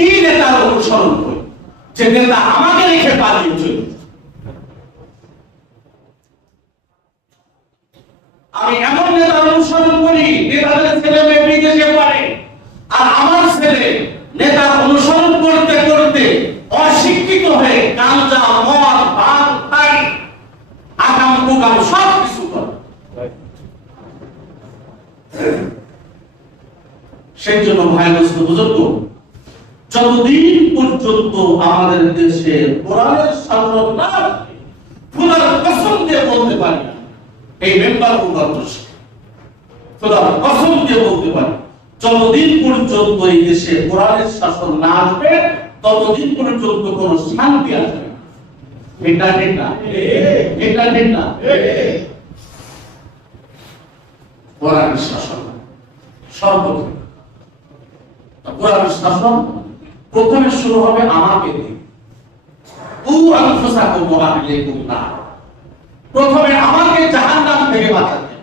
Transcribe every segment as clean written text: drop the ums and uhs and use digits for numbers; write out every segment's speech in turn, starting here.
কি নেতার অনুসরণ করি যে নেতা আমাকে রেখে পালিয়ে চলে? আমি এমন নেতার অনুসরণ করি নেতাদের ছেলে মেয়ে বিদেশে পড়ে, আর আমার ছেলে নেতার অনুসরণ করতে করতে অশিক্ষিত হয়ে গাঁজা মদ ভাঙ খাই আগাম কুগাম সব কিছু করে। সেই জন্য ভাই বুজুর্গ, যতদিন পর্যন্ত আমাদের দেশে কোরআনের শাসন না আসবে, খোদার কসম দিয়ে বলতে পারি না, এই মেম্বার খোদার কসম দিয়ে বলতে পারি, যতদিন পর্যন্ত এই দেশে কোরআনের শাসন না আসবে ততদিন পর্যন্ত কোন শান্তি আসবে না। এটা ঠিক না? এটা ঠিক না? কোরআনের শাসন সর্বপ্রথম, কোরআনের শাসন প্রথমে শুরু হবে আমাকে দিয়ে। প্রথমে আমাকে জাহান্নাম থেকে বাঁচাতে,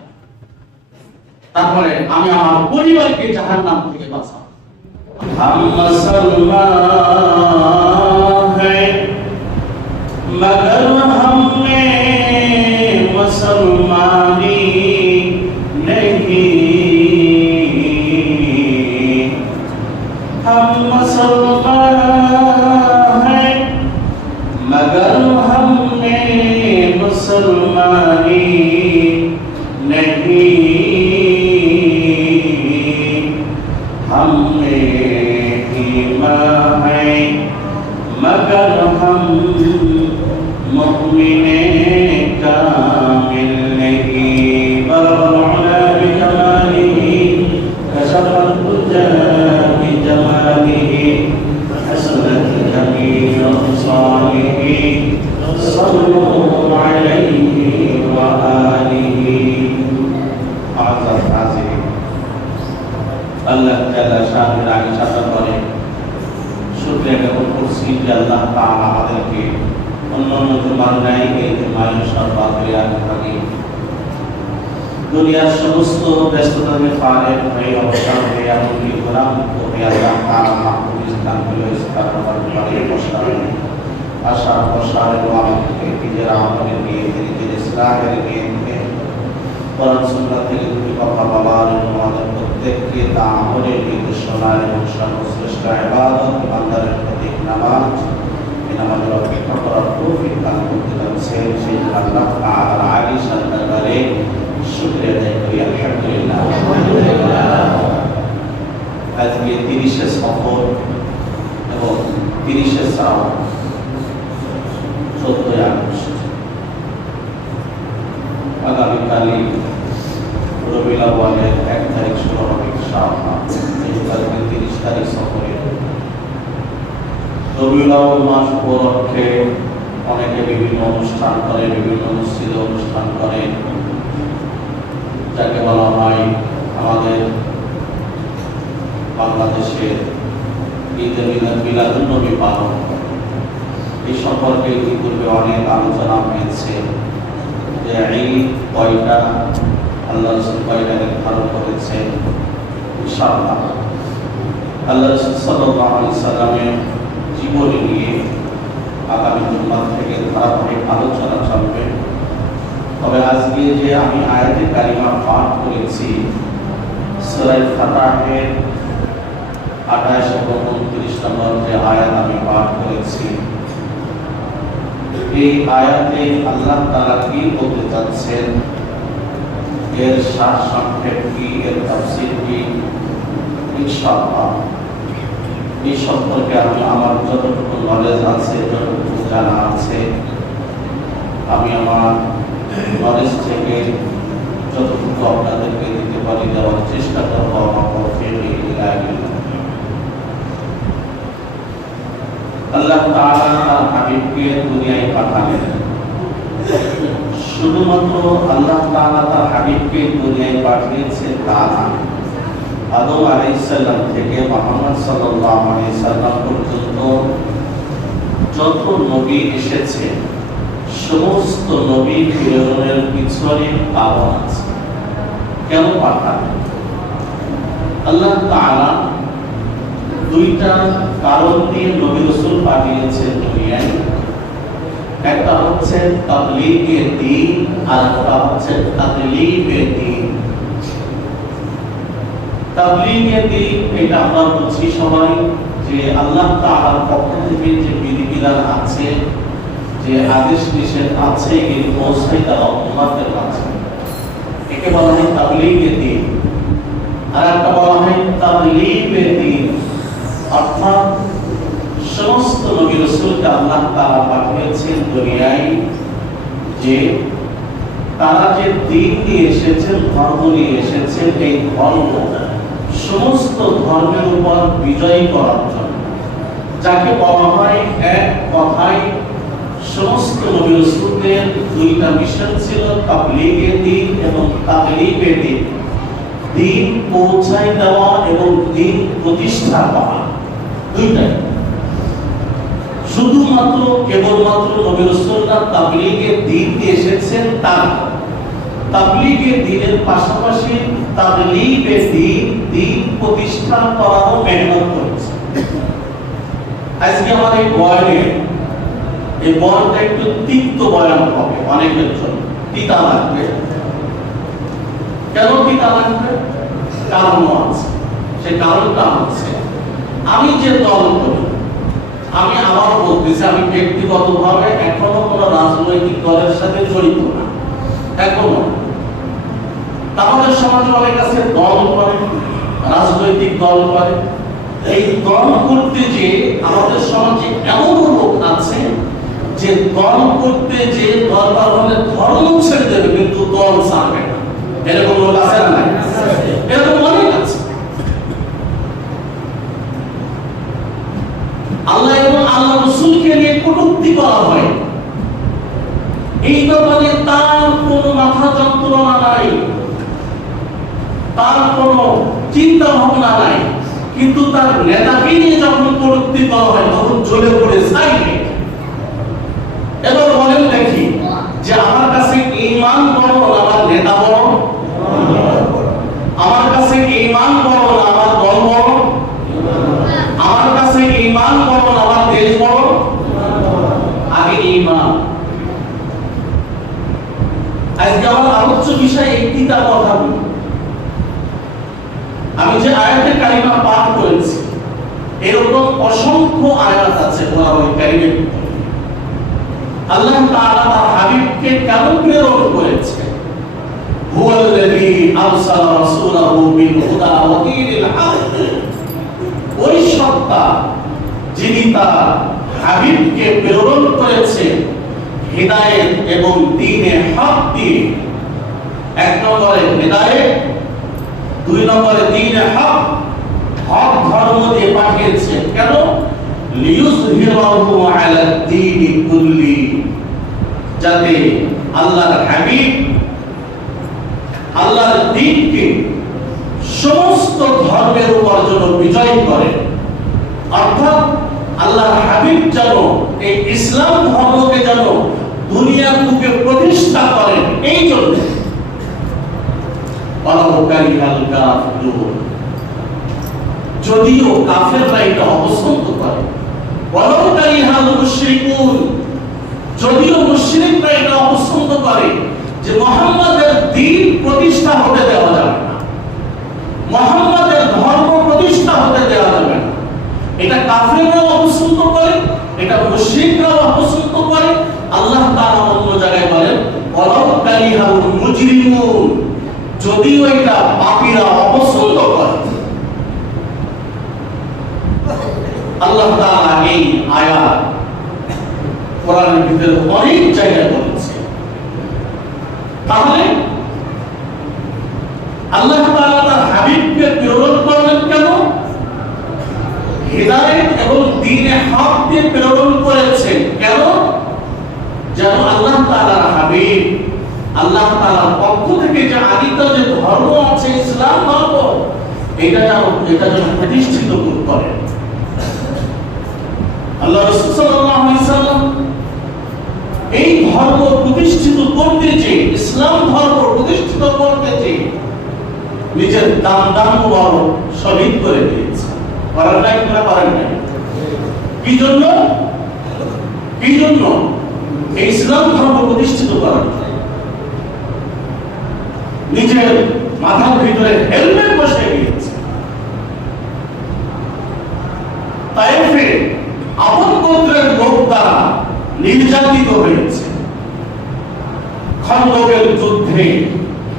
তারপরে আমি আমার পরিবারকে জাহান্নাম থেকে বাঁচাবো। हम मुसलमान हैं मगर हमने मुसलमानी नहीं। हम मुसलमान हैं मगर हमने मुसलमानी नहीं। हमने ईमान है मगर हम मुमिने कामिल नहीं। बरअला बिजमालिही कशफल हुज्जा बिजमालिही हसनत जमील सालिही सल्लु अलैहि व आलिही। आज़ाद हाज़िरीन, আল্লাহ তাআলা শানের আগে সাথে করে শুকরিয়া জ্ঞাপন করছি যে আল্লাহ তাআলা আমাদেরকে অন্যান্য জুমার ন্যায় এই জুমায় সর্বাত হয়ে আগে থাকি। দুনিয়ার সমস্ত ব্যস্ততাকে ফারেক হয়ে অবসান হয়ে এমনকি গোলামুক্ত হয়ে আল্লাহ তাআলা মাহবুব স্থান হয়ে স্থান করে বসার আশা বসার এবং আমাদেরকে নিজের আমলের নিয়ে নিজের ইসলামের নিয়ে কোরআন সুন্নাহ থেকে দুটি কথা বলার এবং আমাদের প্রত্যেককে তা আমলের নির্দেশ শোনার এবং সর্বশ্রেষ্ঠ ইবাদত বান্দার প্রতি নামাজ, এই নামাজের অপেক্ষা করার তৌফিক দান করতে যাচ্ছেন। সেই জন্য আল্লাহ তাআলার আলিশান দরবারে শুকরিয়া আদায় করি। আলহামদুলিল্লাহ। আজকে 30শে সফর এবং 30শে শ্রাবণ, 14ই আগস্ট। আগামীকালই রবিউল আউয়ালের 1 তারিখ শুরু হবে ইনশাআল্লাহ। কালকে 30 তারিখ সফরে। রবিউল আউয়াল মাস উপলক্ষে অনেকে বিভিন্ন অনুষ্ঠান করে, বিভিন্ন মসজিদে অনুষ্ঠান করে, যাকে বলা হয় আমাদের বাংলাদেশের ঈদে মিলাদুন নবী পালন। এই সম্পর্কে ইতিপূর্বে অনেক আলোচনা হয়েছে যে ঈদ কয়টা, আল্লাহ রাসূল কয়টা নির্ধারণ করেছেন। ইনশাআল্লাহ আল্লাহ রাসূল সাল্লাল্লাহু আলাইহি সাল্লামের জীবনী নিয়ে আগামী জুমা থেকে ধারাবাহিক আলোচনা চলবে। তবে আজকে যে আমি আয়াতে কারিমা পাঠ করেছি সূরা ফাতিহার 28 এবং 29 নম্বর যে আয়াত আমি পাঠ করেছি, এই আয়াতে আল্লাহ তাআলা কি বলতে চাচ্ছেন, এর সারসংক্ষেপ কি, এর তাফসীর কি, ইনশাআল্লাহ এই সম্পর্কে আমি আমার যতটুকু নলেজ আছে, যতটুকু জানা আছে, আমি আমার নলেজ থেকে যতটুকু আপনাদেরকে দিতে পারি দেওয়ার চেষ্টা করবো। আমার আল্লাহ তাআলা তার হাবিবকে দুনিয়ায় পাঠালেন। শুধুমাত্র আল্লাহ তাআলা তার হাবিবকে দুনিয়ায় পাঠিয়েছেন তা না, আদম আলাইহিস সালাম থেকে মুহাম্মদ সাল্লাল্লাহু আলাইহি সাল্লাম পর্যন্ত যত নবী এসেছে সমস্ত নবী প্রেরণের পিছনে কারণ আছে। কেন পাঠালেন? আল্লাহ তাআলা দুইটা কারণ দিয়ে নবী রাসূল পাঠিয়েছেন দুনিয়ায়। একটা হচ্ছে তাবলীগের দ্বীন, আর একটা হচ্ছে তাকলীবের দ্বীন। তাবলীগের দ্বীন এটা আমরা বুঝি সবাই, যে আল্লাহ তাআলার পক্ষ থেকে যে বিধিবিধান আছে, যে আদেশ নিষেধ আছে, এর পৌঁছাই তারা উম্মতের মাঝে, একে বলা হয় তাবলীগের দ্বীন। আর একটা বলা হয় তাকলীবের দ্বীন, অর্থাৎ সমস্ত নবী রাসূলকে আল্লাহ তাআলা পাঠিয়েছেন দুনিয়ায়, যে তারা যে দ্বীন নিয়ে এসেছেন, ধর্ম নিয়ে এসেছেন, এই ধর্ম সমস্ত ধর্মের উপর বিজয়ী করার জন্য, যাকে বলা হয় এক কথায় সমস্ত নবী রাসূলদের দুইটা মিশন ছিল, তাবলীগের দ্বীন এবং তাকলীবের দ্বীন। দ্বীন পৌঁছায় দেওয়া এবং দ্বীন প্রতিষ্ঠা করা, দুইটাই। শুধুমাত্র কেবলমাত্র নবী রাসূলরা তাবলীগের দ্বীন নিয়ে এসেছেন তা না, তাবলীগের দ্বীনের পাশাপাশি তাকলীবের দ্বীন প্রতিষ্ঠা করারও মেহনত করেছে। আজকে আমার এই বয়ানটা একটু তিক্ত বয়ান হবে, অনেকের জন্য তিতা লাগবে। কেন তিতা লাগবে? কারণ আছে। সে কারণটা হচ্ছে, আমি যে দল করি, আমি আবার বলতেছি, আমি ব্যক্তিগতভাবে এখনো কোনো রাজনৈতিক দলের সাথে জড়িত না, এখনো। আমাদের সমাজে অনেক আছে দল করে, রাজনৈতিক দল করে। এই দল করতে যে আমাদের সমাজে এমন লোক আছে যে দল করতে যে দরকার হলে ধর্ম ছেড়ে দেবে, কিন্তু দল ছাড়বে না। এরকম লোক আছে না? এরকম অনেক আছে। আল্লাহ এবং আল্লাহ রাসূলকে নিয়ে কটূক্তি করা হয়, এই ব্যাপারে তার কোনো মাথা যন্ত্রণা নাই, তার কোনো চিন্তা ভাবনা নাই, কিন্তু তার নেতাকে নিয়ে যখন কটূক্তি করা হয় তখন জ্বলে পড়ে সাইডে। এবার বলেন দেখি, যে আমার কাছে ঈমান বড় না আমার নেতা বড়? আমার কাছে ঈমান বড় না আমার দল বড়? আমার কাছে ঈমান বড় না আমার দেশ বড়? আগে ঈমান। আজকে আমার আলোচ্য বিষয় একটি তা কথা বলি। আমি যে আয়াতে কারিমা পাঠ করেছি, এরকম অসংখ্য আয়াত আছে কোরআনুল কারীমে। আল্লাহ তাআলা তার হাবিবকে কেন প্রেরণ করেছে? হুয়াল্লাযী আরসালা রাসূলাহু বিল হুদা ওয়া দীনিল হক। ওই সত্তা যিনি তার হাবিবকে প্রেরণ করেছেন হিদায়াত এবং দ্বীনে হক দিয়ে। এক নম্বরে হিদায়াত, দুই নম্বরে দ্বীনে হক, হক ধর্ম দিয়ে পাঠিয়েছেন। কেন? লিইয়ুযহিরাহু আলা দ্বীনি কুল্লি, যাতে আল্লাহর হাবিব আল্লাহর দ্বীনকে সমস্ত ধর্মের উপর যেন বিজয় করেন। অর্থাৎ আল্লাহর হাবিব যেন এই ইসলাম ধর্মকে যেন দুনিয়ার বুকে প্রতিষ্ঠা করেন, এই জন্য। যদিও কাফেররা এটা অপছন্দ করে, যদিও মুশরিকরা এটা অপছন্দ করে যে মুহাম্মাদের দ্বীন প্রতিষ্ঠা হতে দেওয়া যাবে না, মুহাম্মাদের ধর্ম প্রতিষ্ঠা হতে দেওয়া যাবে না। এটা কাফেররাও অপছন্দ করে, এটা মুশরিকরাও অপছন্দ করে। আল্লাহ তাআলা অন্য জায়গায় বলেন, ওয়ালাউ কারিহাল মুজরিমুন, যদিও এটা পাপীরা অপছন্দ করে। আল্লাহ তাআলা এই আয়াত কোরআনের ভিতরে অনেক জায়গায় বলেছে। তাহলে আল্লাহ তাআলা তার হাবিবকে প্রেরণ করলেন কেন? হিদায়াত এবং দ্বীনে হক দিয়ে প্রেরণ করেছেন। কেন? যেন আল্লাহ তাআলার হাবিব আল্লাহ তাআলার পক্ষ থেকে যে আদিত যে ধর্ম আছে ইসলাম ধর্ম, এটা যেন প্রতিষ্ঠিত করেন। আল্লাহ রাসূল সাল্লাল্লাহু আলাইহি সাল্লাম এই ধর্ম প্রতিষ্ঠিত করতে যে, ইসলাম ধর্ম প্রতিষ্ঠিত করতে যে নিজের দাম মুবারক শহীদ করে দিয়েছে। করেন নাই কিনা করেন নাই? কি জন্য? কি জন্য? এই ইসলাম ধর্ম প্রতিষ্ঠিত করার জন্য। নিজের মাথার ভিতরে হেলমেট বসে গিয়েছে। তায়েফে আপন গোত্রের লোক দ্বারা নির্যাতিত হয়েছে। খন্দকের যুদ্ধে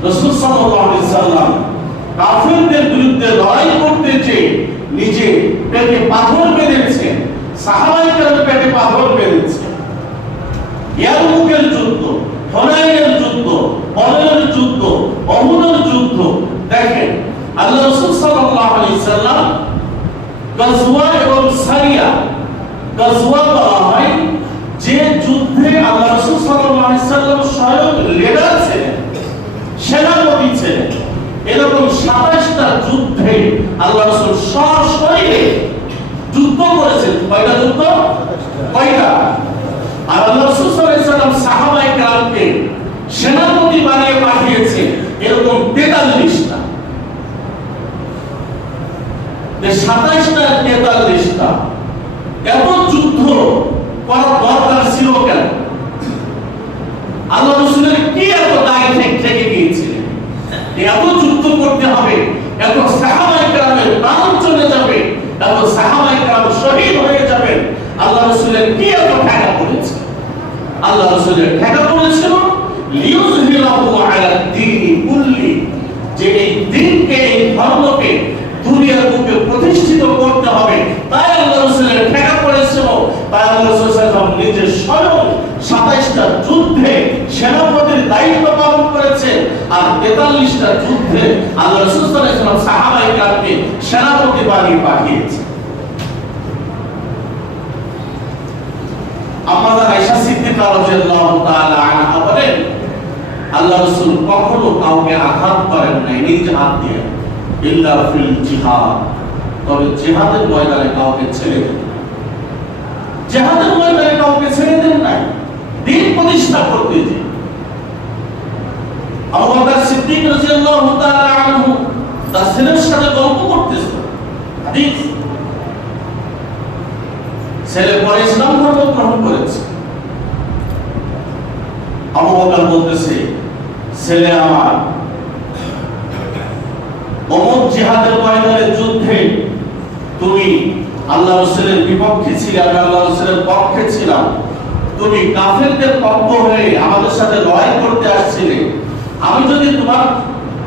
রাসূল সাল্লাল্লাহু আলাইহি সাল্লাম কাফিরদের বিরুদ্ধে লড়াই করতে চেয়ে নিজে পেটে পাথর বেঁধেছেন, সাহাবায়ে কেরাম পেটে পাথর বেঁধেছেন। ইয়ারমুকের যুদ্ধ, হুনাইনের যুদ্ধ, বদরের যুদ্ধ, উহুদের যুদ্ধ, দেখেন আল্লাহ রাসূল সাল্লাল্লাহু আলাইহি সাল্লাম গাজওয়া এবং সারিয়া, গাজওয়া বলা হয় যে যুদ্ধে আল্লাহ রাসূল সাল্লাল্লাহু আলাইহি সাল্লাম স্বয়ং লিডার ছিলেন, সেনাপতি ছিলেন। এরকম 27টা যুদ্ধে আল্লাহ রাসূল সশরীরে যুদ্ধ করেছেন। কয়টা যুদ্ধ? কয়টা? আর আল্লাহ রাসূল সাল্লাল্লাহু আলাইহি সাল্লাম সাহাবায়ে কেরামকে সেনাপতি বানিয়ে পাঠিয়েছে এরকম 43টা। 27টা 43টা এত যুদ্ধ করার দরকার ছিল কেন? আল্লাহ রাসূলের কি এত দায় থেকে গিয়েছিলেন? এত যুদ্ধ করতে হবে, এত সাহাবায়ে কেরামের প্রাণ চলে যাবে, এত সাহাবায়ে কেরাম শহীদ হয়ে যাবেন, আল্লাহ রাসূলের কি এত ঠেকা পড়েছে? আল্লাহ রাসূলের ঠেকা পড়েছিল লিইয়ুযহিরাহু আলা দ্বীনি কুল্লি, যে এই দ্বীনকে, এই ধর্মকে দুনিয়ার বুকে প্রতিষ্ঠিত করতে হবে। তাই আল্লাহ রাসূলের ঠেকা পড়েছিল। তাই আল্লাহ রাসূল সাল্লাল্লাহু আলাইহি ওয়াসাল্লাম নিজে স্বয়ং 27টা যুদ্ধে সেনাপতির দায়িত্ব পালন করেছেন। আর 43টা যুদ্ধে আল্লাহ রাসূল সাল্লাল্লাহু আলাইহি ওয়াসাল্লাম সাহাবায়ে কেরামকে সেনাপতি বানিয়ে পাঠিয়েছেন। আমাদের আয়েশা সিদ্দিকা রাদিয়াল্লাহু তাআলা আনহা বলেন, আল্লাহ রাসূল কখনো কাউকে আঘাত করেন নাই নিজ হাত দিয়ে, ইল্লা ফিল জিহাদ, তবে জিহাদের ময়দানে কাউকে ছেড়ে দেন, জিহাদের ময়দানে কাউকে ছেড়ে দেন নাই, দ্বীন প্রতিষ্ঠা করতে যে। আবু বকর সিদ্দিক রাদিয়াল্লাহু তাআলা আনহু তার ছেলের সাথে গল্প করতেছে, হাদিস, ছেলে পরে ইসলাম ধর্ম গ্রহণ করেছে। আবু বকর বলতেছে, ছেলে আমার, অমুক জিহাদের ময়দানে যুদ্ধে তুমি আল্লাহ রাসূলের বিপক্ষে ছিলে, আমি আল্লাহ রাসূলের পক্ষে ছিলাম। তুমি কাফেরদের পক্ষ হয়ে আমাদের সাথে লড়াই করতে আসছিলে। আমি যদি তোমার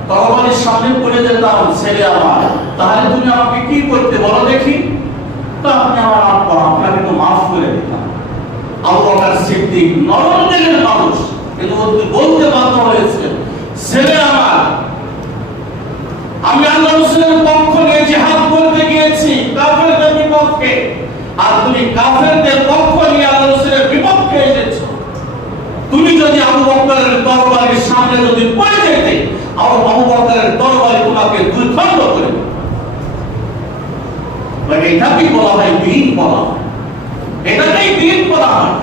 তরবারির সামনে পড়ে যেতাম, ছেলে আমার, তাহলে তুমি আমাকে কি করতে বলো দেখি? তো আপনি আমার আপনাকে তো মাফ করে দিতাম। আবু বকর সিদ্দিক নরম দিলের মানুষ, কিন্তু বলতে বাধ্য হয়েছে, ছেলে আমার, আমি আল্লাহ রাসূলের পক্ষ নিয়ে জিহাদ করতে গিয়েছি কাফেরদের বিপক্ষে, আর তুমি কাফেরদের পক্ষ নিয়ে আল্লাহ রাসূলের বিপক্ষে এসেছো। তুমি যদি আবু বকরের তরবারির সামনে যদি পড়ে যেতে, আবু বকরের তরবারি তোমাকে দুই খণ্ড করে দিত। এটাকে বলা হয় দ্বীন বলা হয়, এটাকেই দ্বীন বলা হয়।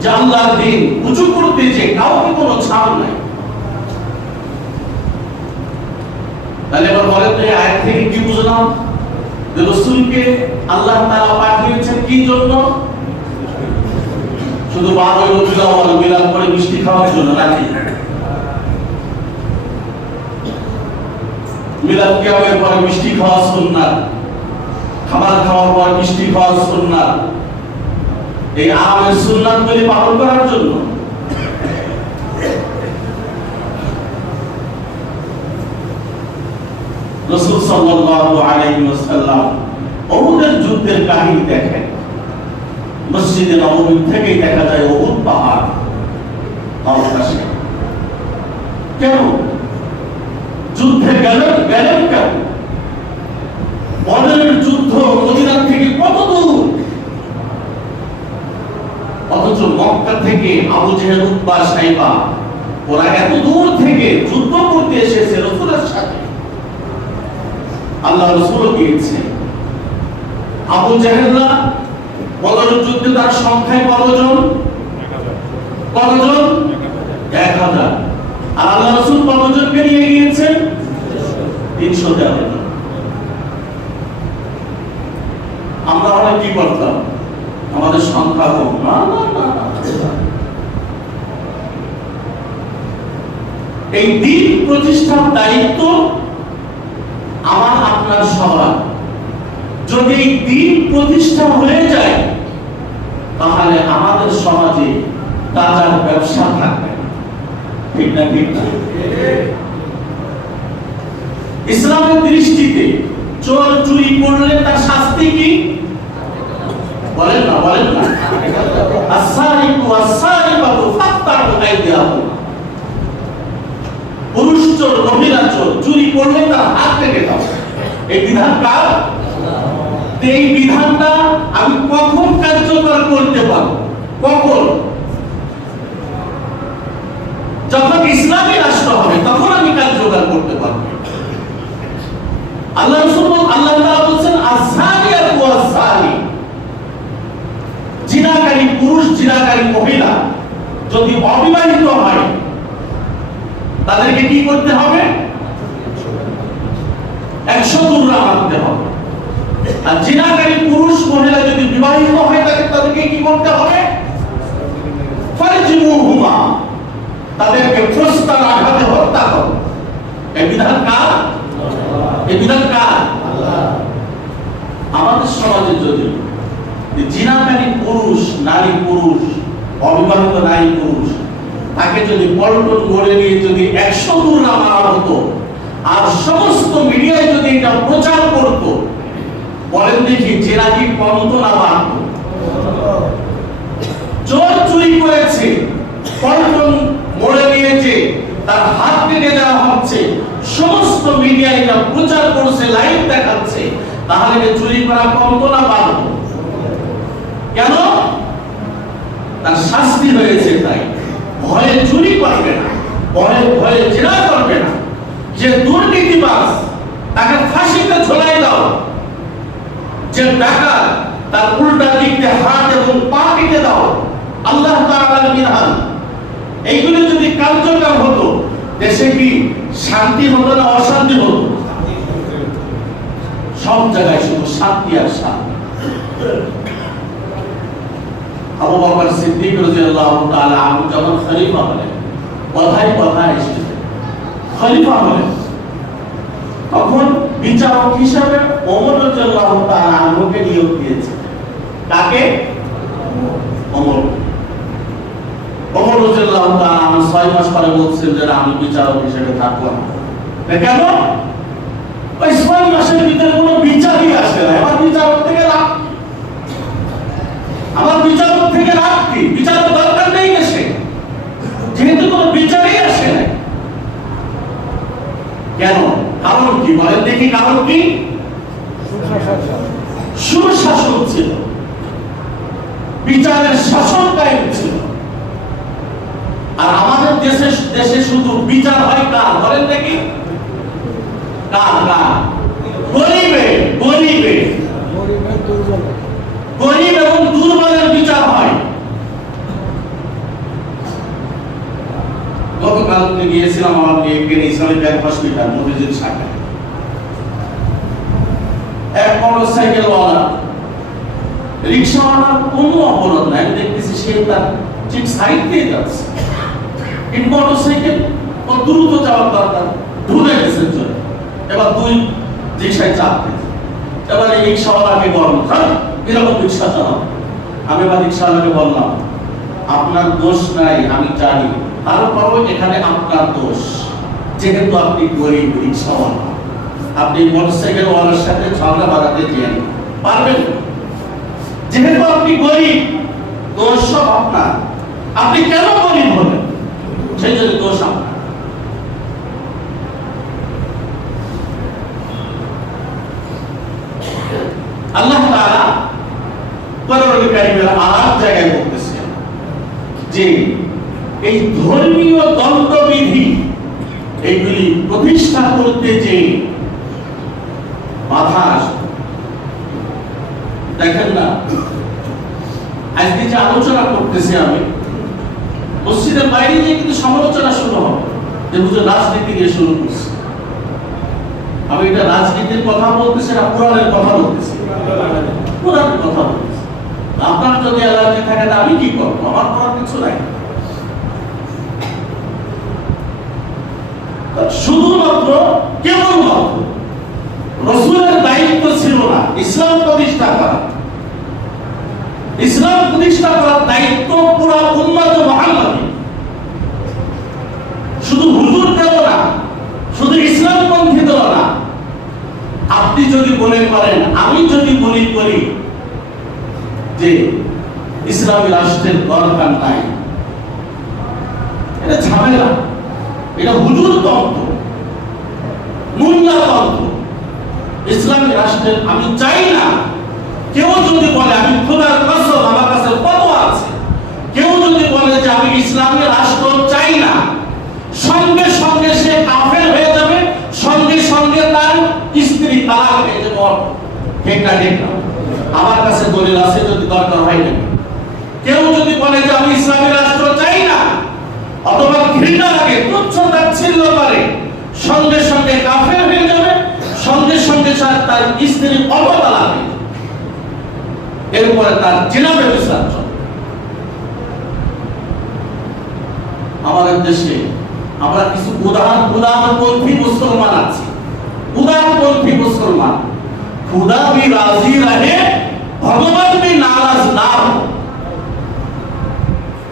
যে আল্লাহর দ্বীন উঁচু করতে যে কাউকে কোনো ছাড় নাই। তাহলে এবার বলেন তো, এই আয়াত থেকে কি বুঝলাম? যে রাসূলকে আল্লাহ তাআলা পাঠিয়েছেন কি জন্য? শুধু 12 রবিউল আউয়াল মিলাদ করে মিষ্টি খাওয়ার জন্য নাকি? মিলাদ কিয়ামের পরে মিষ্টি খাওয়া সুন্নাত, খাবার খাওয়ার পর মিষ্টি খাওয়া সুন্নাত, এই আমের সুন্নাতগুলি পালন করার জন্য। রাসূল সাল্লাল্লাহু আলাইহি ওয়াসাল্লাম উহুদের যুদ্ধের কাহিনী দেখেন, মসজিদে নববী থেকেই দেখা যায় উহুদ পাহাড় আকাশে। কেন যুদ্ধে গেলেন কেন? বদরের যুদ্ধ মদিনা থেকে কত দূর, অথচ মক্কা থেকে আবু জেহেল, উতবা, সাইবা ওরা এত দূর থেকে যুদ্ধ করতে এসেছে রাসূলের সাথে। আল্লাহ রাসূল গিয়েছে। আবু জেহেলরা বদরের যুদ্ধে তার সংখ্যায় কতজন? 1000। আর আল্লাহ রাসূল কতজনকে নিয়ে গিয়েছেন? 313 জন। আমরা হলে কি করতাম? আমাদের সংখ্যা কম। না না না, এই দিন প্রতিষ্ঠার দায়িত্ব আমার আপনার সবার। যদি এই দিন প্রতিষ্ঠা হয়ে যায় তাহলে আমাদের সমাজে টাকার ব্যবসা থাকবে, ঠিক না? ঠিক না? ইসলামের দৃষ্টিতে চোর চুরি করলে তার শাস্তি কি? বলেন না, বলেন না। আস-সারিকু ওয়াস-সারিকাতু ফাক্তাউ আইদিয়াহুম। পুরুষ চোর, মহিলা চোর চুরি করলে তার হাত কেটে দাও। এই বিধান কার? এই বিধানটা আমি কখন কার্যকর করতে পারবো? কখন? যখন ইসলামী রাষ্ট্র হবে তখন আমি কার্যকর করতে পারবো। আল্লাহ তাআলা বলেন আস-সারিয়াতু ওয়াস-সারি। জিনাকারী পুরুষ, জিনাকারী মহিলা যদি অবিবাহিত হয় তাদেরকে কি করতে হবে? 100 দুররা মারতে হবে। আর জিনাকারী পুরুষ মহিলা যদি বিবাহিত হয় তাদেরকে কি করতে হবে? ফারজিমুহুমা, তাদেরকে প্রস্তার আঘাতে হত্যা করো। এই বিধান কার? এই বিধান কার? আল্লাহ। আমাদের সমাজে যদি জিনাকারী পুরুষ, নারী পুরুষ, অবিবাহিত নারী পুরুষ তাকে যদি পল্টন করে নিয়ে যদি 100 দুররা মারা হতো আর সমস্ত মিডিয়ায় যদি এটা প্রচার করত, বলেন দেখি জেরা কি কমতো না বাড়তো? চোর চুরি করেছে, পল্টন মোড়ে নিয়েছে, তার হাত কেটে দেওয়া হচ্ছে, সমস্ত মিডিয়া এটা প্রচার করছে, লাইভ দেখাচ্ছে, তাহলে কি চুরি করা কমতো না বাড়তো? কেন? তার শাস্তি হয়েছে তাই। ভয়ে চুরি করবে না, ভয়ে জেরা করবে না। যে দুর্নীতিবাজ তাকে ফাঁসিতে ঝোলাই দাও, যে ডাকাত তার উল্টা দিক দিয়ে হাত এবং পা কেটে দাও। আল্লাহ তাআলার বিধান এইগুলো যদি কার্যকর হতো দেশে কি শান্তি হতো না অশান্তি হতো? সব জায়গায় শুধু শান্তি আর শান্তি। আবু বকর সিদ্দিক রাদিয়াল্লাহু তাআলা আনহু যখন খলিফা হলেন, কথায় কথায় এসেছে খলিফা হলেন, তখন বিচারক হিসাবে ওমর রাদিয়াল্লাহু তাআলা আনহুকে নিয়োগ দিয়েছে। কাকে? ওমর। ওমর রাদিয়াল্লাহু তাআলা আনহু 6 মাস পরে বলছেন যে আমি বিচারক হিসেবে থাকবো না। কেন? ওই 6 মাসের ভিতরে কোনো বিচারই আসে না। আমার বিচারক থেকে লাভ, আমার বিচারক থেকে লাভ কি? বিচারক দরকার নেই দেশে, যেহেতু কোনো বিচারই আসে না। কেন? কারণ কি? বলেন দেখি কারণ কি? সুশাসন ছিল, বিচারের শাসন কায়েম ছিল। আর আমাদের দেশে শুধু বিচার হয় কার? বলেন দেখি কার? কার? গরিবে, গরিবে, গরিব এবং দুর্বলের বিচার হয়। গতকাল গিয়েছিলাম আমার মেয়েকে ইসলামিক ব্যাংক হসপিটাল মফিজুল শাখায়। এক মোটরসাইকেলওয়ালা, রিক্সাওয়ালার কোনো অপরাধ নাই, আমি দেখতেছি সে তার ঠিক সাইড দিয়ে যাচ্ছে। এই মোটরসাইকেল ও দ্রুত যাওয়ার দরকার, ঢুকে গেছে চলে। এবার দুই রিক্সায় চাপ দিয়েছে। এবার এই রিক্সাওয়ালাকে বলল এরকম রিক্সা চালাও। আমি এবার রিক্সাওয়ালাকে বললাম আপনার দোষ নাই আমি জানি, তারপরও এখানে আপনার দোষ, যেহেতু আপনি গরিব রিক্সাওয়ালা, আপনি মোটরসাইকেলওয়ালার সাথে ঝগড়া বাড়াতে চেয়েন পারবেন। যেহেতু আপনি গরিব, দোষ সব আপনার। আপনি কেন গরিব হলেন সেই জন্য দোষ আপনার। আল্লাহ তাআলা কোরআন কারীমের আরেক জায়গায় বলতেছেন যে এই ধর্মীয় দণ্ডবিধি এইগুলি প্রতিষ্ঠা করতে যে বাধা আসে, দেখেন না আজকে যে আলোচনা করতেছি আমি, মসজিদের বাইরে গিয়ে কিন্তু সমালোচনা শুরু হবে যে বুঝে রাজনীতি দিয়ে শুরু করছে। আমি এটা রাজনীতির কথা বলতেছি না, কোরআনের কথা বলতেছি। কোরআনের কথা বলছি। আপনার যদি অ্যালার্জি থাকে তা আমি কি করবো? আমার করার কিছু নাই। শুধুমাত্র কেবলমাত্র রাসূলের দায়িত্ব ছিল না ইসলাম প্রতিষ্ঠা করা। ইসলাম প্রতিষ্ঠা করার দায়িত্ব পুরো উম্মত মুহাম্মাদী। শুধু হুজুর দেব না, শুধু ইসলাম পন্থী দেব না। আপনি যদি মনে করেন, আমি যদি মনে করি যে ইসলামী রাষ্ট্রের দরকার নাই, এটা ঝামেলা, এটা হুজুর তন্ত্র, মুল্লা তন্ত্র। ইসলামী রাষ্ট্রের আমি চাই না। কেউ যদি বলে, আমি খোদার কসম আমার কাছে ফতোয়া আছে, কেউ যদি বলে যে আমি ইসলামী রাষ্ট্র চাই না, সঙ্গে সঙ্গে সে কাফের হয়ে যাবে, সঙ্গে সঙ্গে তার স্ত্রী তালাক হয়ে যাবে। ঠিক না? আমার কাছে দলিল আছে, যদি দরকার হয় না। কেউ যদি বলে যে আমি ইসলামী রাষ্ট্র চাই না, অথবা ঘৃণা লাগে, তুচ্ছ তাচ্ছিল্য করে, সঙ্গে সঙ্গে কাফের হয়ে যাবে, সঙ্গে সঙ্গে তার স্ত্রী অবতালা হবে, এরপরে তার জিনা ব্যবচার চলে। আমাদের দেশে আমরা কিছু উদারপন্থী মুসলমান আছি। উদারপন্থী মুসলমান, खुदा भी राजी रहे भगवान भी नाराज ना हो।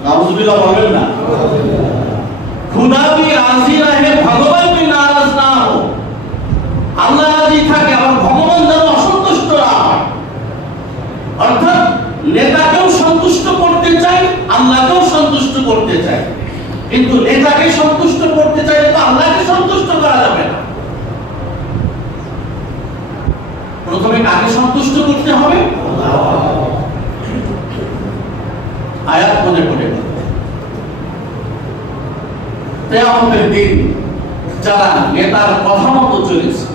नाउजुबिल्लाह बोलें ना, खुदा भी राजी रहे भगवान भी नाराज ना हो। আল্লাহ রাজি থাকে আর ভগবান যেন অসন্তুষ্ট না হয়। অর্থাৎ নেতাকেও সন্তুষ্ট করতে চাই, আল্লাহকেও সন্তুষ্ট করতে চাই। কিন্তু নেতাকে সন্তুষ্ট করতে চাইলে তো আল্লাহকে সন্তুষ্ট করা যাবে না। প্রথমে কাকে সন্তুষ্ট করতে হবে? আয়াত মনে করে কিয়ামতের দিন যারা নেতার কথা মতো চলেছে,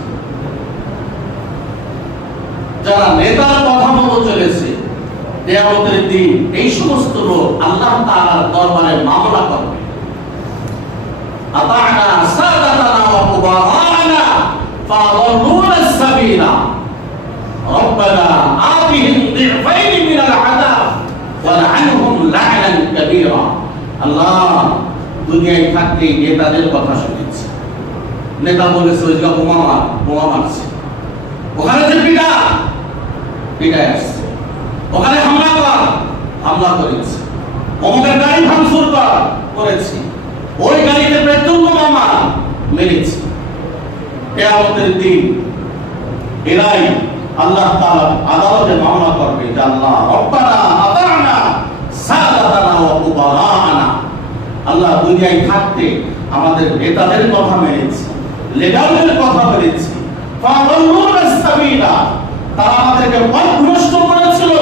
যারা নেতার কথা মতো চলেছে, কিয়ামতের দিন এই সমস্ত লোক আল্লাহ তাআলার দরবারে মামলা করবে। আতা'না সাদাতানা ওয়া কুবারানা ফাআদল্লুনা আস-সাবিলা রব্বানা আতিহিম দি'ফাইনি মিনাল আযাব ওয়া লা'আনহুম লা'নান কাবীরা। আল্লাহ দুনিয়ায় থাকতে নেতাদের কথা শুনেছি, নেতা বলেছে ওই জায়গা বোমা মারছে, ওখানে যে পিটায় আসছে, ওখানে হামলা করেছে, অমুকের গাড়ি ভাঙচুর করেছি, ওই গাড়িতে পেট্রোল বোমা মেরেছি। কিয়ামতের দিন এরাই আল্লাহ তাআলার আদালতে মামলা করবে যে আল্লাহ রব্বানা আতা'না সাদাতানা ওয়া কুবারানা। আল্লাহ দুনিয়ায় থাকতে আমাদের নেতাদের কথা মেনেছি, লিডারদের কথা মেনেছি, ফাআদল্লুনা আস-সাবিলা, তারা আমাদেরকে পথভ্রষ্ট করেছিল।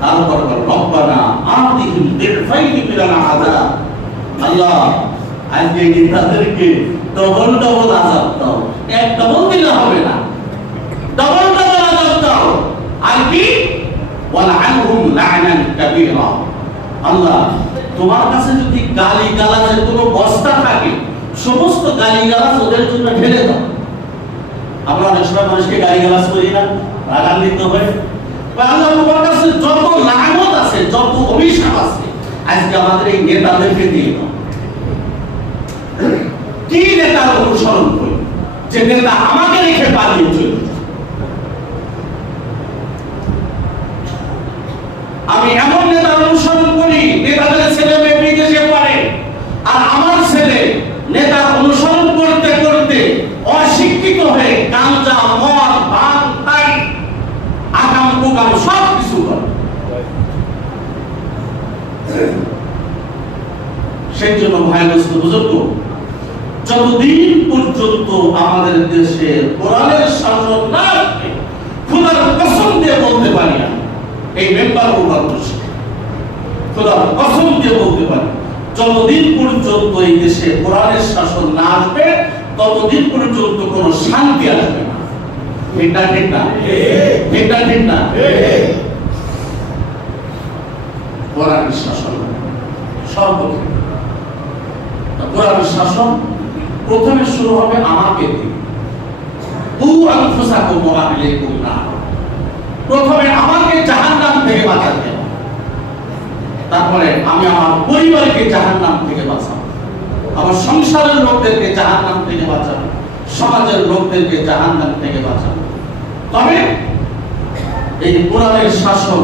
তারপর রব্বানা আতিহিম দি'ফাইনি মিনাল আযাব। আল্লাহ আজকে নেতাদেরকে ডবল আযাব দাও, এক ডবল দিলে হবে না, ডবল আযাব দাও। আর কি? ওয়া লা'আনহুম লা'নান কাবীরা। আল্লাহ তোমার কাছে যদি গালিগালাজের কোনো বস্তা থাকে, সমস্ত গালিগালাজ ওদের জন্য ঢেলে দাও। আমরা অনেক সময় মানুষকে গালিগালাজ করি না, রাগান্বিত হয়ে। আল্লাহ তোমার কাছে যত লানত আছে, যত অভিশাপ আছে, আজকে আমাদের এই নেতাদেরকে দিয়ে দাও। কি নেতার অনুসরণ করি যে নেতা আমাকে রেখে পালিয়ে চলে? আমি এমন নেতার অনুসরণ করি, নেতাদের ছেলে মেয়ে বিদেশে পড়ে, আর আমার ছেলে নেতার অনুসরণ করতে করতে অশিক্ষিত হয়ে গাঁজা, মদ, ভাঙ, তাই আকাম কুকাম সব কিছু করে। সেই জন্য ভাইরাস্ত বুজুর্গ, যতদিন পর্যন্ত আমাদের দেশে কোরআনের শাসন না আসবে, খোদার কসম দিয়ে বলতে পারি না, এই মেম্বার ওভার বসে খোদার কসম দিয়ে বলতে পারি, যতদিন পর্যন্ত এই দেশে কোরআনের শাসন না আসবে, ততদিন পর্যন্ত কোনো শান্তি আসবে না। ঠিক না? ঠিক না? ঠিক না? কোরআনের শাসন সর্বক্ষেত্রে, কোরআনের শাসন প্রথমে শুরু হবে আমাকে দিয়ে। কু আনফুসাকুম ওয়া আহলিকুম নার। প্রথমে আমাকে জাহান্নাম থেকে বাঁচাতে হবে, তারপরে আমি আমার পরিবারকে জাহান্নাম থেকে বাঁচাবো, আমার সংসারের লোকদেরকে জাহান্নাম থেকে বাঁচাবো, সমাজের লোকদেরকে জাহান্নাম থেকে বাঁচাবো। তবে এই কোরআনের শাসন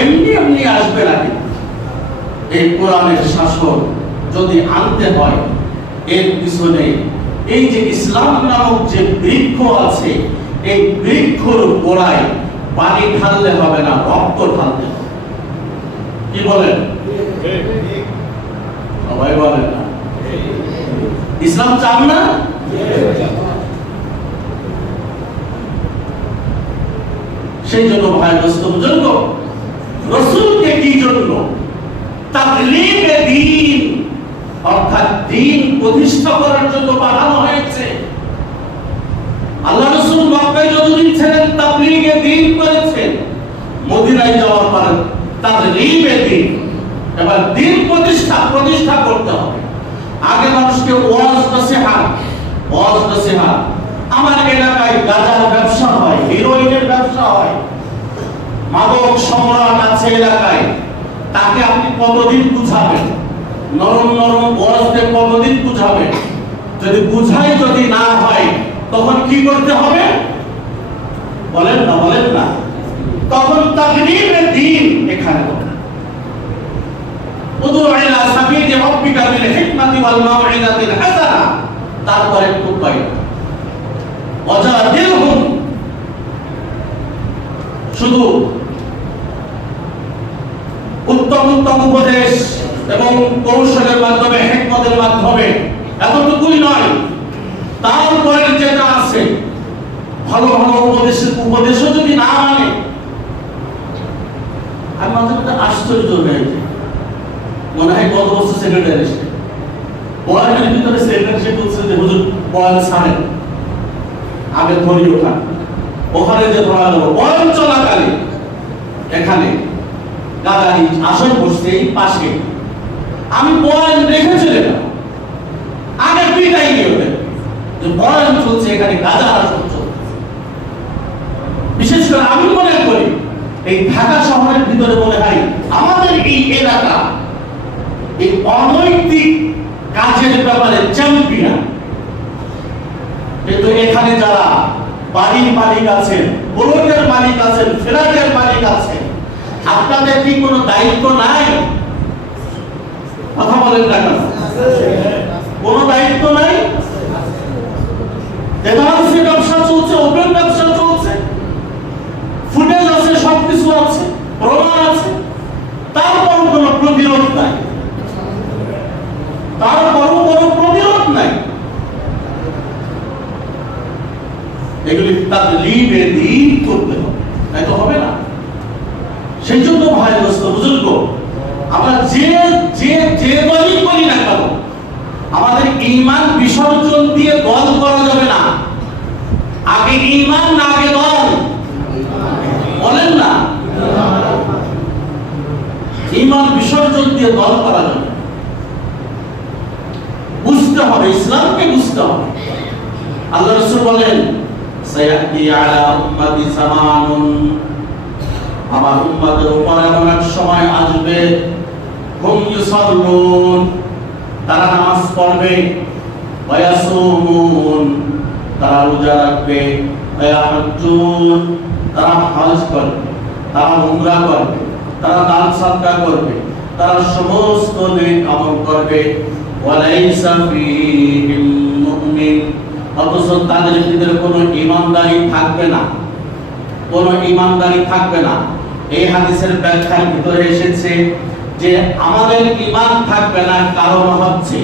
এমনি এমনি আসবে না। এই কোরআনের শাসন যদি আনতে হয়, এর পিছনে এই যে ইসলাম নামক যে বৃক্ষ আছে, এই বৃক্ষর গোড়ায় পানি ঢাললে হবে না, রক্ত ঢালতে হবে। কি বলেন? সবাই বলেন না? ইসলাম চান না? সেই জন্য ভাই দোস্ত বুজুর্গ, রাসূলকে কি জন্য তাবলীগে দ্বীন অর্থাৎ দ্বীন প্রতিষ্ঠা করার জন্য পাঠানো হয়েছে। আল্লাহ রাসূল মক্কায় যতদিন ছিলেন তাবলীগে দ্বীন করেছেন, মদিনায় যাওয়ার পর তাবলীগে দ্বীন, এবার দ্বীন প্রতিষ্ঠা করতে হবে। আগে মানুষকে ওয়াজ নসিহত। আমার এলাকায় গাঁজার ব্যবসা হয়, হেরোইনের ব্যবসা হয়, মাদক সম্রাট আছে এলাকায়, তাকে আপনি কতদিন বুঝাবেন? নরম নরম ওয়াজে কতদিন বুঝাবেন? যদি না হয় তখন কি করতে হবে? বলেন না? তখন তাকরীরে দ্বীন এখানে হবে। উদু ইলা সাবিলি রাব্বিকা বিল হিকমাতি ওয়াল মাউইযাতিল হাসানা, তারপরে একটু পাই ওয়াজাদিলহুম, শুধু উত্তম উপদেশ এবং কৌশলের মাধ্যমে, হিকমতের মাধ্যমে এতটুকুই নয়, তারপরে যেটা আছে ভালো উপদেশও যদি না মানে, আমি মাঝে মাঝে আশ্চর্য হয়ে যাই। মনে হয় গত বছর সেক্রেটারি বয়ানের ভিতরে সেক্রেটারি বলছে যে হুজুর বয়ান ছাড়েন, আগে ধরি ওখানে যে ধরা গেল বয়ান চলাকালীন এখানে গাদারি আসন বসছে এই পাশে, আমি বয়ান রেখে চলে গেলাম, আগে পিটাই নিয়ে যে বয়ান চলছে এখানে গাদা আসন চলছে। বিশেষ করে আমি মনে করি এই ঢাকা শহরের ভিতরে মনে হয় আমাদের এই এলাকা এই অনৈতিক কাজের ব্যাপারে চ্যাম্পিয়ন। কিন্তু এখানে যারা বাড়ির মালিক আছেন, প্লটের মালিক আছেন, ফ্ল্যাটের মালিক আছেন, আপনাদের কি কোনো দায়িত্ব নাই? কথা বলেন না কেন? কোনো দায়িত্ব নাই? এভাবে ব্যবসা চলছে, ওপেন ব্যবসা চলছে, ফুটেজ আছে, সবকিছু আছে, প্রমাণ আছে, তারপর কোনো প্রতিরোধ নাই। এগুলি তাকলীবে দ্বীন করতে হবে, তাই তো হবে না। সেই জন্য ভাই দোস্ত বুজুর্গ, আমরা যে দলই করি না কেন, আমাদের ঈমান বিসর্জন দিয়ে দল করা যাবে না। আগে ঈমান না আগে দল? বলেন না? ঈমান বিসর্জন দিয়ে দল করা যাবে। বুঝতে হবে, ইসলামকে বুঝতে হবে। আল্লাহ রাসূল বলেন সায়াতি আলা উম্মতি জামানুন, আমার উম্মতের উপর এমন এক সময় আসবে, হুম ইউসাল্লুন, তারা নামাজ পড়বে, ওয়া ইয়াসুমুন, তারা রোজা রাখবে, ওয়া ইয়াহজ্জুন, তারা হজ করবে, তারা উমরা করবে, তারা দান সাদকা করবে, তারা সমস্ত নেক আমল করবে, ওয়ালাইসা ফীহিম মুমিন, অথচ তাদের ভিতরে কোনো ঈমানদারি থাকবে না, কোনো ঈমানদারি থাকবে না। এই হাদিসের ব্যাখ্যার ভিতরে এসেছে যে আমাদের ঈমান থাকবে না, কারণ হচ্ছে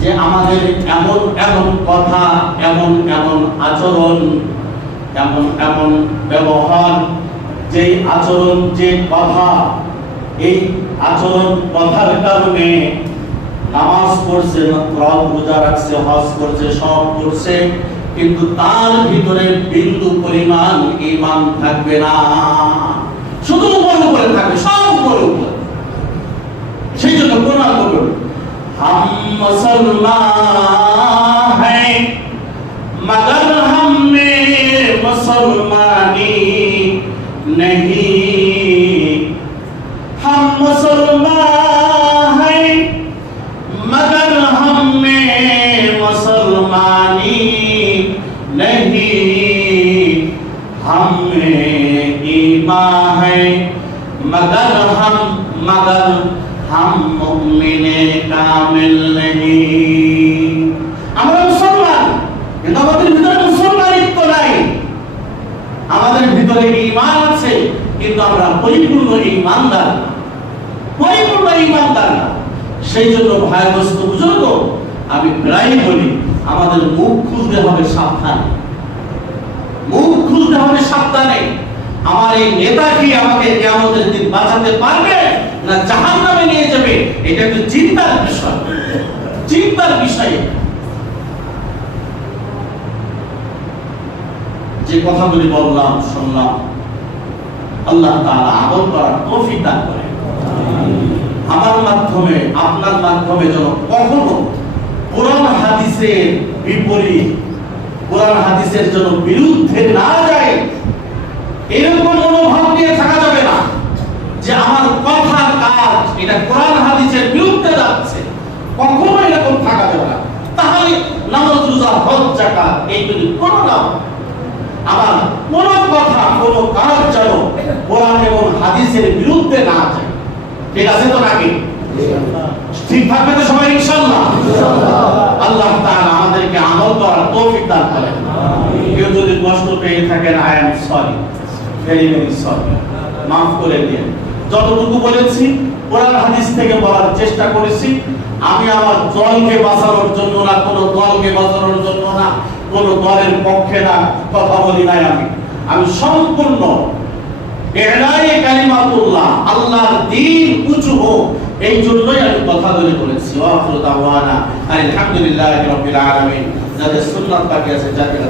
যে আমাদের এমন এমন কথা, এমন এমন আচরণ, এমন এমন ব্যবহার, যেই আচরণ, যে কথা, এই আচরণ কথার কারণে নামাজ পড়ছে, রোজা রাখছে, হজ করছে, সব করছে, কিন্তু তার ভিতরে বিন্দু পরিমাণ ঈমান থাকবে না, শুধু উপরে থাকবে, সব উপরে। সেই জন্য কোরআন বলে हम मुसलमान हैं मगर हम मुसलमानी नहीं, हम मुसलमान हैं मगर हम में मुसलमानी नहीं, हम में ईमान है मगर हम मुमिने कामिल नहीं। আমরা মুসলমান কিন্তু আমাদের ভিতরে মুসলমানিত্ব নাই, আমাদের ভিতরে ঈমান আছে কিন্তু আমরা পরিপূর্ণ ঈমানদার না, পরিপূর্ণ ঈমানদার না। সেই জন্য ভাই দোস্ত বুঝলো তো, আমি প্রায়ই বলি আমাদের মুখ খুলতে হবে সাবধানে, মুখ খুলতে হবে সাবধানে। আমার এই নেতা কি আমাকে কিয়ামতের দিন বাঁচাতে পারবে না জাহান্নামে নিয়ে যাবে, এটা একটু চিন্তার বিষয়, চিন্তার বিষয়। যে কথাগুলি বললাম শুনলাম, আল্লাহ তাআলা আমল করার তৌফিক দান করেন। আমার মাধ্যমে আপনার মাধ্যমে যেন কখনো কোরআন হাদিসের বিপরীত, কোরআন হাদিসের জন্য বিরুদ্ধে না যায়, এরকম মনোভাব নিয়ে থাকা যাবে না যে আমার কথা কাজ এটা কোরআন হাদিসের বিরুদ্ধে যাচ্ছে, কখনো এরকম থাকা যাবে না। তাহলে নামাজ রোজা হজ যাকাত এইগুলি কোনো না, আমার কোন কথা কোন কাজ যেন কোরআন এবং হাদিসের বিরুদ্ধে না যায়। ঠিক আছে তো নাকি? ঠিক থাকবে তো সবাই ইনশাআল্লাহ? আল্লাহ তাআলা আমাদেরকে আমল করার তৌফিক দান করেন। কেউ যদি কষ্ট পেয়ে থাকেন, I am sorry, very very sorry, মাফ করে দিন। যতটুকু বলেছি কোরআন হাদিস থেকে বলার চেষ্টা করেছি। আমি আমার দলকে বাঁচানোর জন্য না, কোন দলকে বাঁচানোর জন্য না, কোন দলের পক্ষে না কথা বলি নাই। আমি সম্পূর্ণ ইলাহি কালিমাতুল্লাহ, আল্লাহর দ্বীন উঁচু হোক এই জন্যই আমি কথাগুলি বলেছি। ওয়া আলহামদুলিল্লাহি রাব্বিল আলামিন। যাদের সুন্নাত বাকি আছে যাদের